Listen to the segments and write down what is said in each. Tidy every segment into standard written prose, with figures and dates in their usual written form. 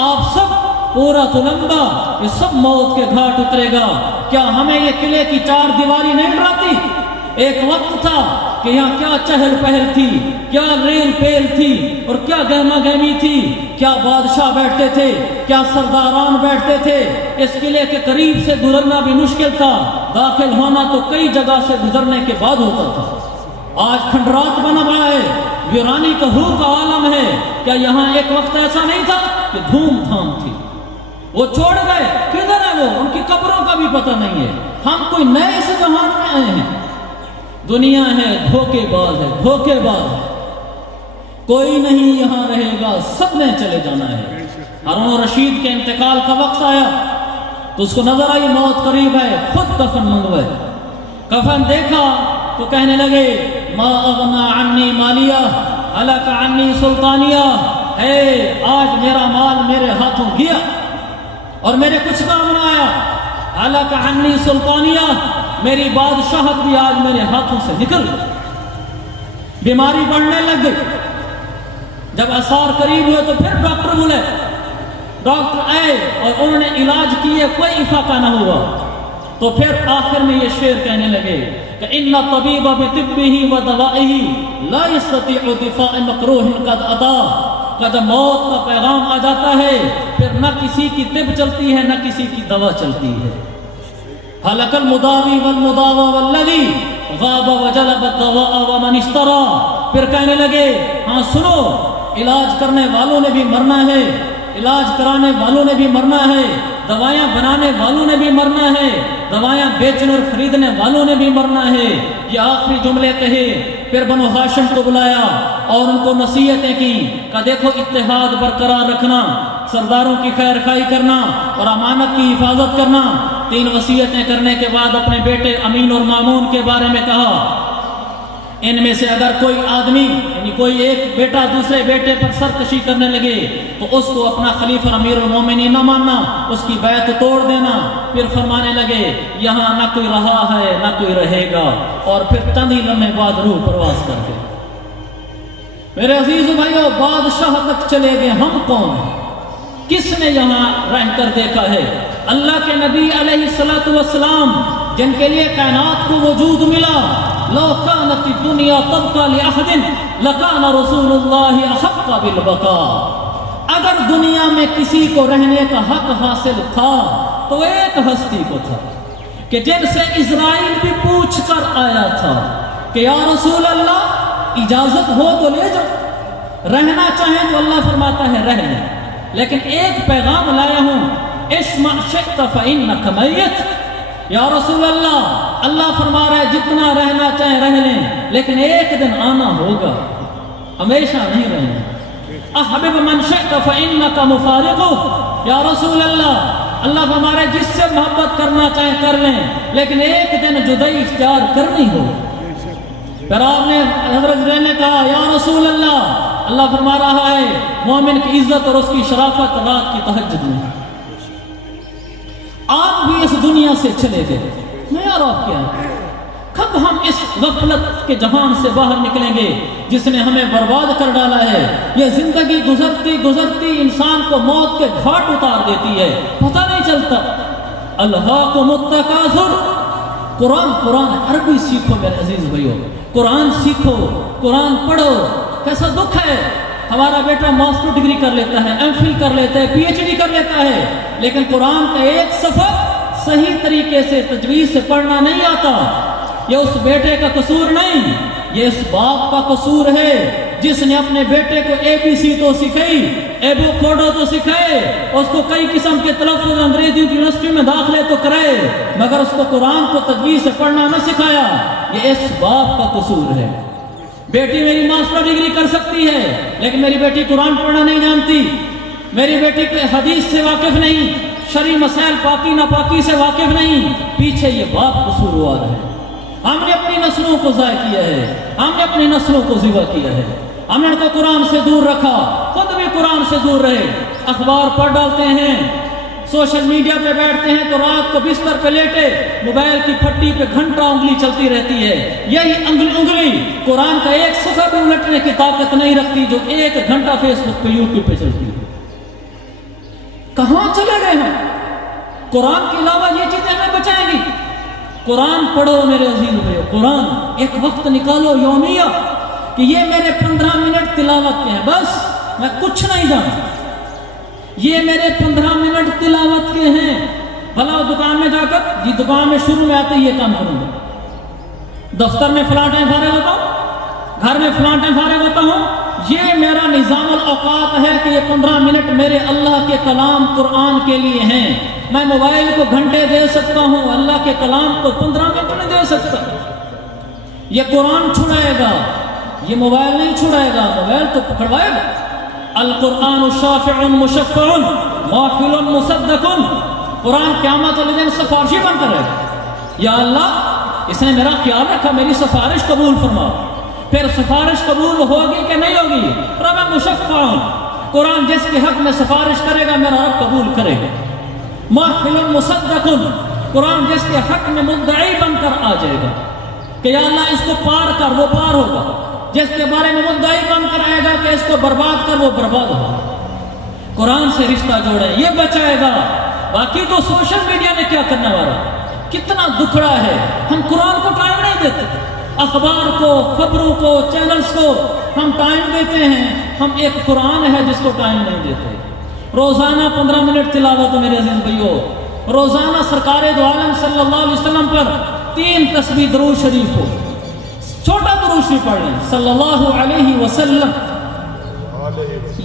آپ سب پورا تلمبا یہ سب موت کے گھاٹ اترے گا. کیا ہمیں یہ قلعے کی چار دیواری نہیں ڈراتی؟ ایک وقت تھا کہ یہاں کیا چہل پہل تھی، کیا ریل پیل تھی اور کیا گہما گہمی تھی، کیا بادشاہ بیٹھتے تھے، کیا سرداران بیٹھتے تھے. اس قلعے کے قریب سے گزرنا بھی مشکل تھا، داخل ہونا تو کئی جگہ سے گزرنے کے بعد ہوتا تھا. آج کھنڈرات بنا ہوا ہے، ویرانی کا ہو کا عالم ہے. کیا یہاں ایک وقت ایسا نہیں تھا کہ دھوم دھام تھی؟ وہ چھوڑ گئے، کدھر ہے وہ؟ ان کی قبروں کا بھی پتہ نہیں ہے. ہم کوئی نئے اس جہان میں آئے ہیں. دنیا ہے دھوکے باز ہے، دھوکے باز ہے. کوئی نہیں یہاں رہے گا، سب نے چلے جانا ہے. ہارون رشید کے انتقال کا وقت آیا تو اس کو نظر آئی موت قریب ہے، خود کفن منگوائے. کفن دیکھا تو کہنے لگے ما اغنا عنی مالیہ ہلک عنی سلطانیہ. آج میرا مال میرے ہاتھوں گیا اور میرے کچھ کام نہ آیا. ہلک عنی سلطانیہ، میری بادشاہت بھی آج میرے ہاتھوں سے نکل گئی. بیماری بڑھنے لگ گئی. جب آثار قریب ہوئے تو پھر ڈاکٹر بولے. ڈاکٹر آئے اور انہوں نے علاج کیے، کوئی افاقہ نہ ہوا. تو پھر آخر میں یہ شعر کہنے لگے کہ ان طبیب بطبہ و دوائہ لا یستطیع دفاع مکروہ قد اتا. کہ جب موت کا پیغام آ جاتا ہے پھر نہ کسی کی طب چلتی ہے نہ کسی کی دوا چلتی ہے. ہلک المداوی والمداوی والذی غاب وجلب الدواء ومن اشترى. پھر کہنے لگے ہاں سنو، علاج کرنے والوں نے بھی مرنا ہے، علاج کرانے والوں نے بھی مرنا ہے، دوائیاں بنانے والوں نے بھی مرنا ہے، دوائیاں بیچنے اور خریدنے والوں نے بھی مرنا ہے. یہ آخری جملے کہے. پھر بنو ہاشم کو بلایا اور ان کو نصیحتیں کی کہ دیکھو اتحاد برقرار رکھنا، سرداروں کی خیر خواہی کرنا اور امانت کی حفاظت کرنا. 3 وصیتیں کرنے کے بعد اپنے بیٹے امین اور مامون کے بارے میں کہا ان میں سے اگر کوئی آدمی یعنی کوئی ایک بیٹا دوسرے بیٹے پر سرکشی کرنے لگے تو اس کو اپنا خلیفہ امیر المومنین نہ ماننا، اس کی بیعت توڑ دینا. پھر فرمانے لگے یہاں نہ کوئی رہا ہے نہ کوئی رہے گا. اور پھر چند ہی لمحے بعد روح پرواز کر گئے. میرے عزیز بھائیو، بادشاہ تک چلے گئے. ہم کون ہیں؟ کس نے یہاں رہ کر دیکھا ہے؟ اللہ کے نبی علیہ الصلوۃ والسلام جن کے لیے کائنات کو وجود ملا. لو كانت الدنيا تبقى لأحد لكان رسول الله أحق بالبقاء. اگر دنیا میں کسی کو رہنے کا حق حاصل تھا تو ایک ہستی کو تھا کہ جن سے اسرائیل بھی پوچھ کر آیا تھا کہ یا رسول اللہ اجازت ہو تو لے جاؤ، رہنا چاہیں تو اللہ فرماتا ہے رہ لیں. لیکن ایک پیغام لایا ہوں، اسمع شئت فإنك میت. یا رسول اللہ فرما رہا ہے جتنا رہنا چاہیں رہ لیں، لیکن ایک دن آنا ہوگا، ہمیشہ نہیں رہیں. احبب من شئت فإنك مفارقه. یا رسول اللہ فرما رہا ہے جس سے محبت کرنا چاہیں کر لیں، لیکن ایک دن جدائی اختیار کرنی ہو. پھر آپ نے حضرت نے کہا یا رسول اللہ فرما رہا ہے مومن کی عزت اور اس کی شرافت رات کی تہجد میں. آپ بھی اس دنیا سے چلے گئے، معیار آپ کیا ہے؟ کب ہم اس غفلت کے جہان سے باہر نکلیں گے جس نے ہمیں برباد کر ڈالا ہے؟ یہ زندگی گزرتی گزرتی انسان کو موت کے گھاٹ اتار دیتی ہے، پتہ نہیں چلتا. الہاکم التکاثر. قرآن عربی سیکھو میرے عزیز بھائیو، قرآن سیکھو، قرآن پڑھو. کیسا دکھ ہے، ہمارا بیٹا ماسٹر ڈگری کر لیتا ہے، ایم فل کر لیتا ہے، پی ایچ ڈی کر لیتا ہے، لیکن قرآن کا ایک صفحہ صحیح طریقے سے تجوید سے پڑھنا نہیں آتا. یہ اس بیٹے کا قصور نہیں، یہ اس باپ کا قصور ہے جس نے اپنے بیٹے کو ABC تو سکھائی، ایبو کوڈو تو سکھائے، اس کو کئی قسم کے تلفظ انگریزی یونیورسٹی میں داخلے تو کرائے، مگر اس کو قرآن کو تجوید سے پڑھنا نہ سکھایا. یہ اس باپ کا قصور ہے. بیٹی میری ماسٹر ڈگری کر سکتی ہے لیکن میری بیٹی قرآن پڑھنا نہیں جانتی، میری بیٹی حدیث سے واقف نہیں، شرعی مسائل پاکی ناپاکی سے واقف نہیں. پیچھے یہ باپ قصوروار ہے. ہم نے اپنی نسلوں کو ضائع کیا ہے، ہم نے اپنی نسلوں کو ذبح کیا ہے، ہم نے ان کو قرآن سے دور رکھا، خود بھی قرآن سے دور رہے. اخبار پڑھ ڈالتے ہیں، سوشل میڈیا پہ بیٹھتے ہیں تو رات کو بستر پہ لیٹے موبائل کی پھٹی پہ گھنٹہ انگلی چلتی رہتی ہے. یہی انگلی قرآن کا ایک صفحہ بھی الٹنے کی طاقت نہیں رکھتی جو 1 گھنٹہ فیس بک پہ یوٹیوب پہ چلتی ہے. کہاں چلے گئے ہم؟ قرآن کے علاوہ یہ چیزیں ہمیں بچائیں گی؟ قرآن پڑھو میرے عزیز بھائیو، قرآن ایک وقت نکالو یومیہ کہ یہ میرے 15 منٹ تلاوت کے ہیں، بس میں کچھ نہیں جانتا، یہ میرے 15 منٹ تلاوت کے ہیں۔ بھلا دکان میں جا کر جی دکان میں شروع میں آتے یہ کام کروں گا، دفتر میں فلاں ٹائم فارغ ہوتا ہوں، گھر میں فلاں ٹائم فارغ ہوتا ہوں، یہ میرا نظام الاوقات ہے کہ یہ 15 منٹ میرے اللہ کے کلام قرآن کے لیے ہیں۔ میں موبائل کو گھنٹے دے سکتا ہوں، اللہ کے کلام کو 15 منٹ نہیں دے سکتا۔ یہ قرآن چھڑائے گا، یہ موبائل نہیں چھڑائے گا، موبائل تو پکڑوائے گا۔ القرآن شافع مشفع واحل مصدق، قرآن قیامت والے دن سفارشی بن کر رہے گا، یا اللہ اس نے میرا خیال رکھا، میری سفارش قبول فرما۔ پھر سفارش قبول ہوگی کہ نہیں ہوگی؟ رب مشفع، قرآن جس کے حق میں سفارش کرے گا میرا رب قبول کرے گا۔ واحل مصدق، قرآن جس کے حق میں مدعی بن کر آ جائے گا کہ یا اللہ اس کو پار کر، وہ پار ہوگا۔ جس کے بارے میں مدعی بن کر آئے گا کہ اس کو برباد کر، وہ برباد ہوگا۔ قرآن سے رشتہ جوڑے، یہ بچائے گا۔ باقی تو سوشل میڈیا نے کیا کرنے والا، کتنا دکھڑا ہے، ہم قرآن کو ٹائم نہیں دیتے، اخبار کو، خبروں کو، چینلز کو ہم ٹائم دیتے ہیں، ہم ایک قرآن ہے جس کو ٹائم نہیں دیتے۔ روزانہ 15 منٹ تلاوت میرے عزیز بھائیو، روزانہ سرکار دو عالم صلی اللہ علیہ وسلم پر 3 تسبیح درود شریف ہو، چھوٹا درود شریف پڑھ لیں صلی اللہ علیہ وسلم۔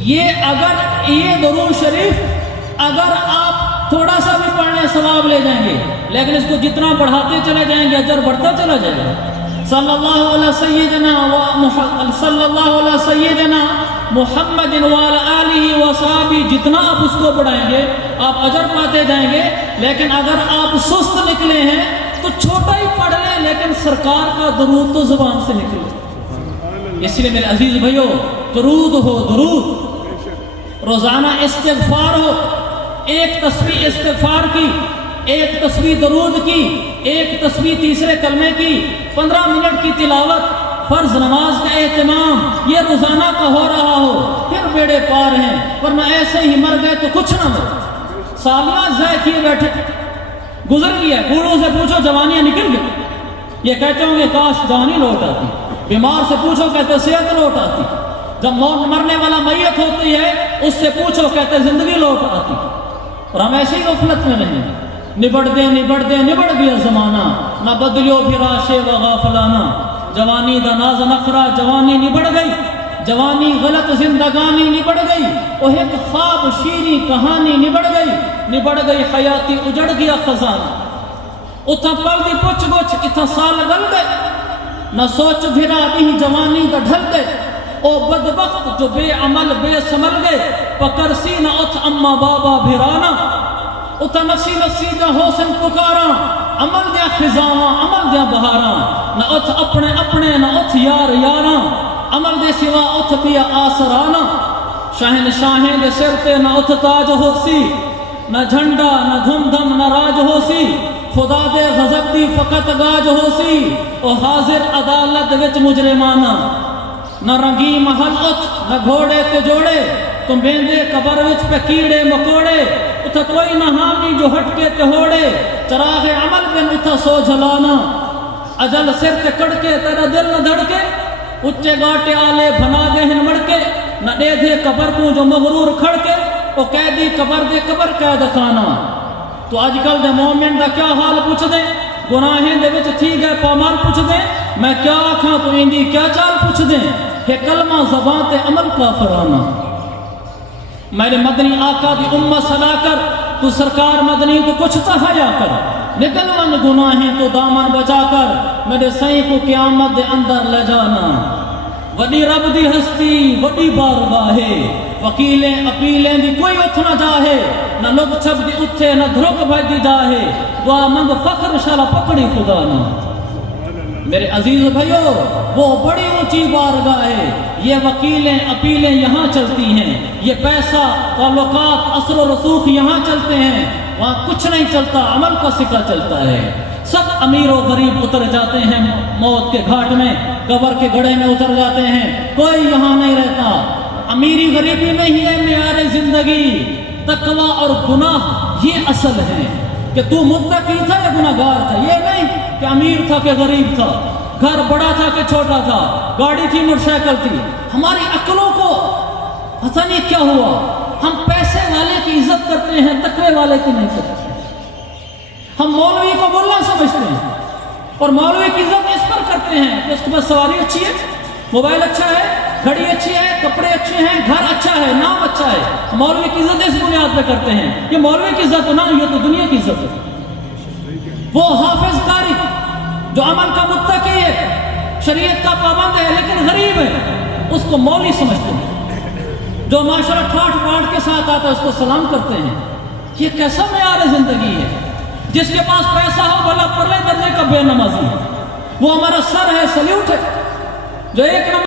یہ اگر یہ درود شریف اگر آپ تھوڑا سا بھی پڑھنے ثواب لے جائیں گے، لیکن اس کو جتنا بڑھاتے چلے جائیں گے اجر بڑھتا چلا جائے گا۔ صلی اللہ علیہ سیدنا محمد وعلی آلہ وصحبہ، جتنا آپ اس کو بڑھائیں گے آپ اجر پاتے جائیں گے۔ لیکن اگر آپ سست نکلے ہیں تو چھوٹا ہی پڑھ لیں، لیکن سرکار کا درود تو زبان سے نکلے۔ اس لیے میرے عزیز بھائیو، درود ہو، درود روزانہ، استغفار ہو، ایک تسبیح استغفار کی، ایک تسبیح درود کی، ایک تسبیح تیسرے کلمے کی، 15 منٹ کی تلاوت، فرض نماز کا اہتمام، یہ روزانہ کا ہو رہا ہو، پھر بیڑے پار ہیں۔ ورنہ ایسے ہی مر گئے تو کچھ نہ مر، سالیاں ضائع کیے بیٹھے، گزر گیا۔ بوڑھوں سے پوچھو جوانیاں نکل گئی، یہ کہتے ہوں گے کاش جوانی لوٹ آتی۔ بیمار سے پوچھو کہتے صحت لوٹ آتی۔ جب مرنے والا میت ہوتی ہے اس سے پوچھو کہتے زندگی لوٹ آتی۔ اور ہم ایسی غفلت میں نہیں، نبڑ گیا زمانہ، نہ بدلیو پھر آشے و غافلانہ۔ جوانی دا ناز نخرا، جوانی نبڑ گئی، جوانی غلط زندگانی نبڑ گئی، وہ ایک خواب شیریں کہانی نبڑ گئی حیاتی اجڑ گیا خزانہ۔ اتھا پل دی پچھ گچھ اتھا سال گل گئے، نہ سوچ بھرا دی جوانی دا ڈھل گئے۔ او بدبخت جو بے عمل بے سمل گئے، پکر سی نہ اتھ اما بابا بھرانا۔ اتھا نفسی دا حسن پکارا، عمل دیا خزاواں عمل دیا بہاراں، نہ اتھ اپنے نہ اتھ یار یاراں، عمل دے سوا اتھ بیا آسرانا۔ شاہن دے سر تے نہ اتھ تاج ہو سی، نہ جھنڈا نہ دھم دھم نہ راج ہو سی، خدا دے غضب دی فقط گاج ہو سی۔ او حاضر عدالت وچ مجرمانہ، نہ رنگی محل اتھ نہ گھوڑے تے جوڑے، تم بیندے قبر وچ پہ کیڑے مکوڑے۔ اتھا کوئی نہ حامی جو ہٹ کے تے ہوڑے، چراغ عمل بن اتھا سو جلانا۔ اجل سر تے کڑ کے تیرا دل نہ دھڑ کے، اچے گاٹے آلے بنا دے ہن مڑ کے، نہ دے دے قبر کو جو مغرور کھڑ کے، او قیدی قبر دے قبر قید خانہ۔ تو آج کل دے مومن دا کیا حال پوچھ دے، گناہیں دے وچ تھی گئے پامال پوچھ دے، میں کیا آکھاں تو اندی کیا چال پوچھ دے، کہ کلمہ زبان تے عمل کافرانہ۔ میرے مدنی آقا دی امت صلا کر، تو سرکار مدنی تو کچھ تحیا کر، نکل ون گناہیں تو دامن بچا کر، میرے سائیں کو قیامت دے اندر لے جانا۔ وڈی رب دی ہستی وڈی بارگاہے، وکیلیں اپیلیں دی کوئی اتھ نہ جاہے، نہ لوگ چھپ دی اتھے نہ دھرک بھج دی جاہے، دعا منگ فخر شالا پکڑی خدا نہ۔ میرے عزیز بھائیو، وہ بڑی اونچی بارگاہ ہے، یہ وکیلیں اپیلیں یہاں چلتی ہیں، یہ پیسہ تعلقات اثر و رسوخ یہاں چلتے ہیں، وہاں کچھ نہیں چلتا، عمل کا سکہ چلتا ہے۔ سب امیر و غریب اتر جاتے ہیں موت کے گھاٹ میں، قبر کے گڑھے میں اتر جاتے ہیں، کوئی یہاں نہیں رہتا۔ امیری غریبی میں ہی ہے معیار زندگی، تقوی اور گناہ یہ اصل ہے کہ تو متقی تھا یا گناہگار تھا، یہ نہیں کہ امیر تھا کہ غریب تھا، گھر بڑا تھا کہ چھوٹا تھا، گاڑی تھی موٹر سائیکل تھی۔ ہماری عقلوں کو پتہ نہیں کیا ہوا، ہم پیسے والے کی عزت کرتے ہیں، تقوی والے کی نہیں کرتے۔ ہم مولوی کو ملا سمجھتے ہیں اور مولوی کی عزت اس پر کرتے ہیں کہ اس کے پاس سواری اچھی ہے، موبائل اچھا ہے، گھڑی اچھی ہے، کپڑے اچھے ہیں، گھر اچھا ہے، نام اچھا ہے۔ مولوی کی عزت اس بنیاد پہ کرتے ہیں۔ یہ مولوی کی عزت نہ، یہ تو دنیا کی عزت ہے۔ وہ حافظ قاری جو امن کا متقی ہے، شریعت کا پابند ہے لیکن غریب ہے، اس کو مولوی سمجھتے ہیں۔ جو معاشرہ ٹھاٹ باٹ کے ساتھ آتا ہے اس کو سلام کرتے ہیں۔ یہ کیسا معیار زندگی ہے؟ جس کے پاس پیسہ ہو بھلا پرلے درجے کا بے نمازی ہے، وہ ہمارا سر ہے، سلیوٹ ہے۔ جو ایک نمبر